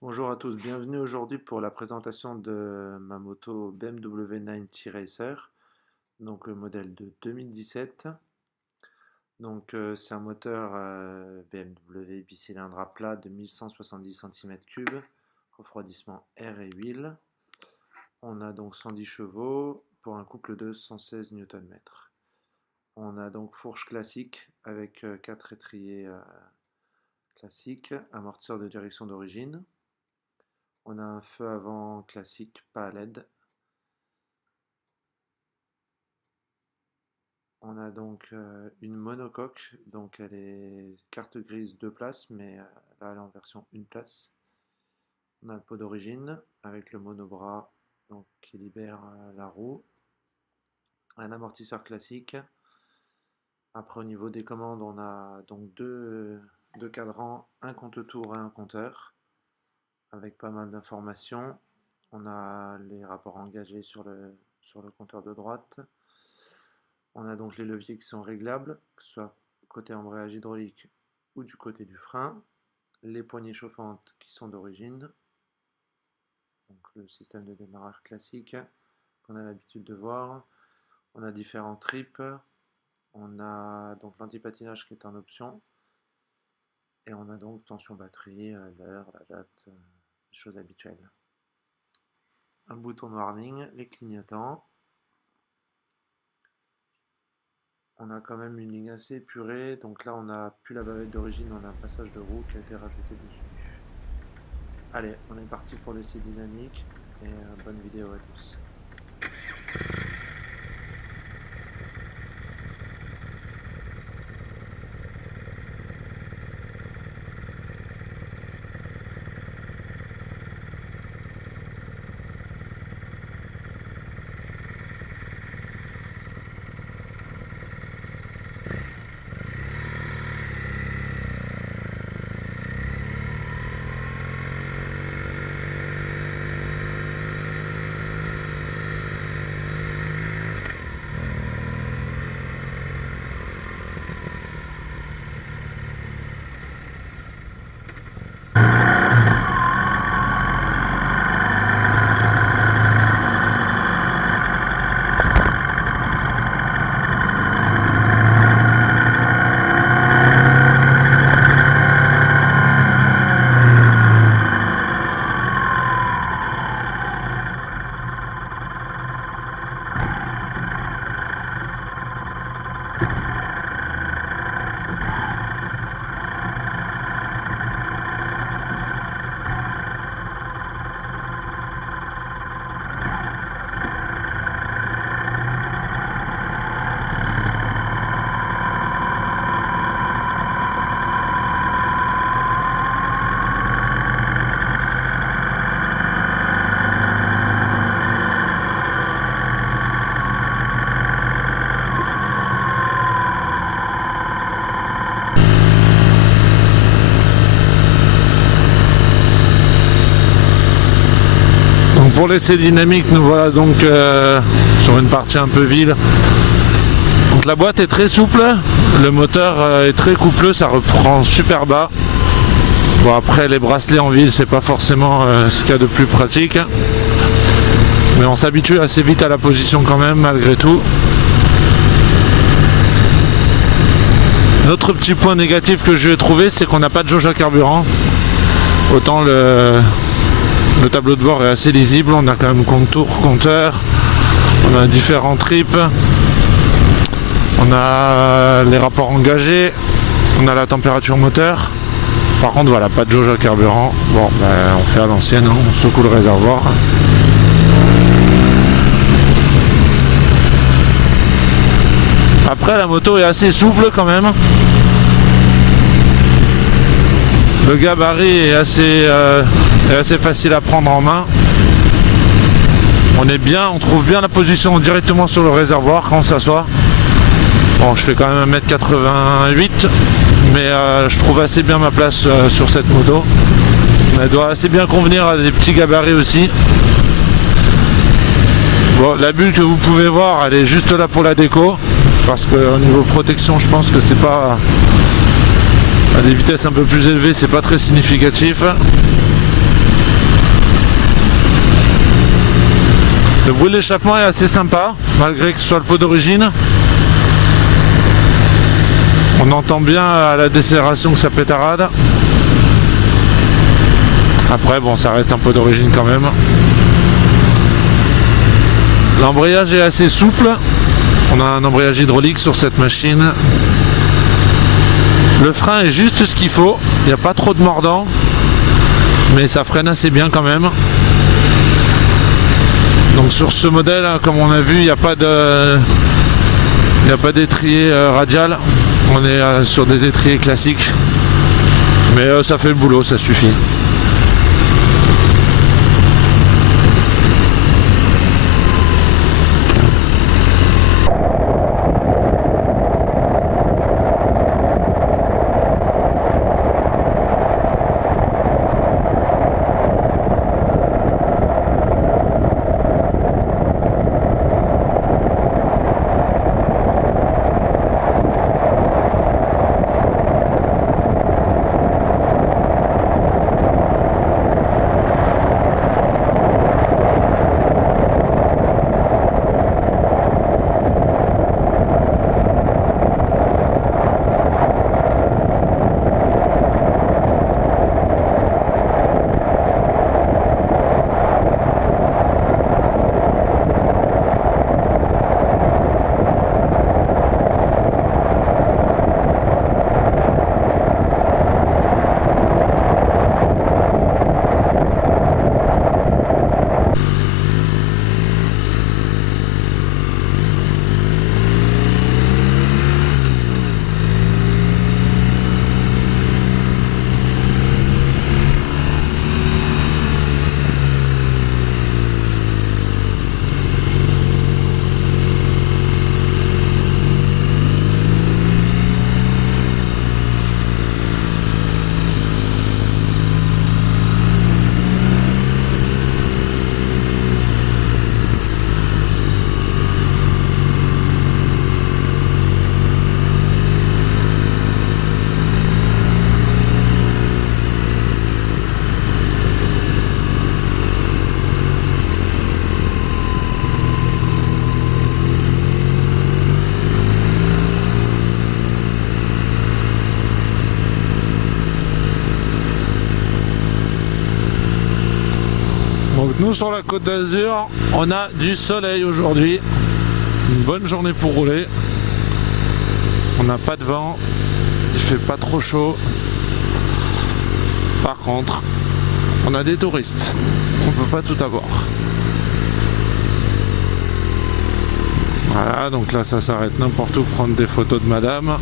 Bonjour à tous, bienvenue aujourd'hui pour la présentation de ma moto BMW 90 Racer, donc le modèle de 2017. C'est un moteur BMW bicylindre à plat de 1170 cm3, refroidissement air et huile. On a donc 110 chevaux pour un couple de 116 Nm. On a donc fourche classique avec 4 étriers classiques, amortisseur de direction d'origine. On a un feu avant classique, pas à LED. On a donc une monocoque, donc elle est carte grise 2 places, mais là elle est en version 1 place. On a le pot d'origine avec le monobras donc, qui libère la roue. Un amortisseur classique. Après au niveau des commandes, on a donc deux cadrans, un compte-tours et un compteur, avec pas mal d'informations. On a les rapports engagés sur le compteur de droite. On a donc les leviers qui sont réglables, que ce soit côté embrayage hydraulique ou du côté du frein. Les poignées chauffantes qui sont d'origine. Donc le système de démarrage classique qu'on a l'habitude de voir. On a différents trips. On a donc l'anti-patinage qui est en option. Et on a donc tension batterie, l'heure, la date, les choses habituelles. Un bouton de warning, les clignotants. On a quand même une ligne assez épurée, donc là on n'a plus la bavette d'origine, on a un passage de roue qui a été rajouté dessus. Allez, on est parti pour l'essai dynamique et bonne vidéo à tous. Pour l'essai dynamique, nous voilà donc sur une partie un peu vile. Donc la boîte est très souple, le moteur est très coupleux, ça reprend super bas. Bon, après les bracelets en ville, c'est pas forcément ce qu'il y a de plus pratique, mais on s'habitue assez vite à la position quand même malgré tout. Autre petit point négatif que je vais trouver, c'est qu'on n'a pas de jauge à carburant. Autant le tableau de bord est assez lisible, on a quand même compte-tour, compteur, on a différents trips, on a les rapports engagés, on a la température moteur. Par contre voilà, pas de jauge à carburant. Bon ben, on fait à l'ancienne, hein, on secoue le réservoir. Après la moto est assez souple quand même. Le gabarit est assez facile à prendre en main. On trouve bien la position directement sur le réservoir quand on s'assoit. Bon, je fais quand même 1m88, mais je trouve assez bien ma place sur cette moto. Elle doit assez bien convenir à des petits gabarits aussi. Bon, la bulle que vous pouvez voir, elle est juste là pour la déco, parce qu'au niveau protection, je pense que c'est pas... À des vitesses un peu plus élevées, c'est pas très significatif. Le bruit de l'échappement est assez sympa, malgré que ce soit le pot d'origine. On entend bien à la décélération que ça pétarade. Après bon, ça reste un pot d'origine quand même. L'embrayage est assez souple. On a un embrayage hydraulique sur cette machine. Le frein est juste ce qu'il faut. Il n'y a pas trop de mordant. Mais ça freine assez bien quand même. Donc sur ce modèle, comme on a vu, il n'y a pas d'étrier radial. On est sur des étriers classiques. Mais ça fait le boulot, ça suffit. Donc nous sur la Côte d'Azur, on a du soleil aujourd'hui. Une bonne journée pour rouler. On n'a pas de vent, il fait pas trop chaud. Par contre, on a des touristes. On peut pas tout avoir. Voilà, donc là ça s'arrête n'importe où, prendre des photos de madame.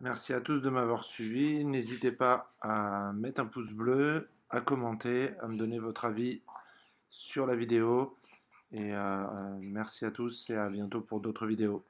Merci à tous de m'avoir suivi. N'hésitez pas à mettre un pouce bleu, à commenter, à me donner votre avis sur la vidéo. Et merci à tous et à bientôt pour d'autres vidéos.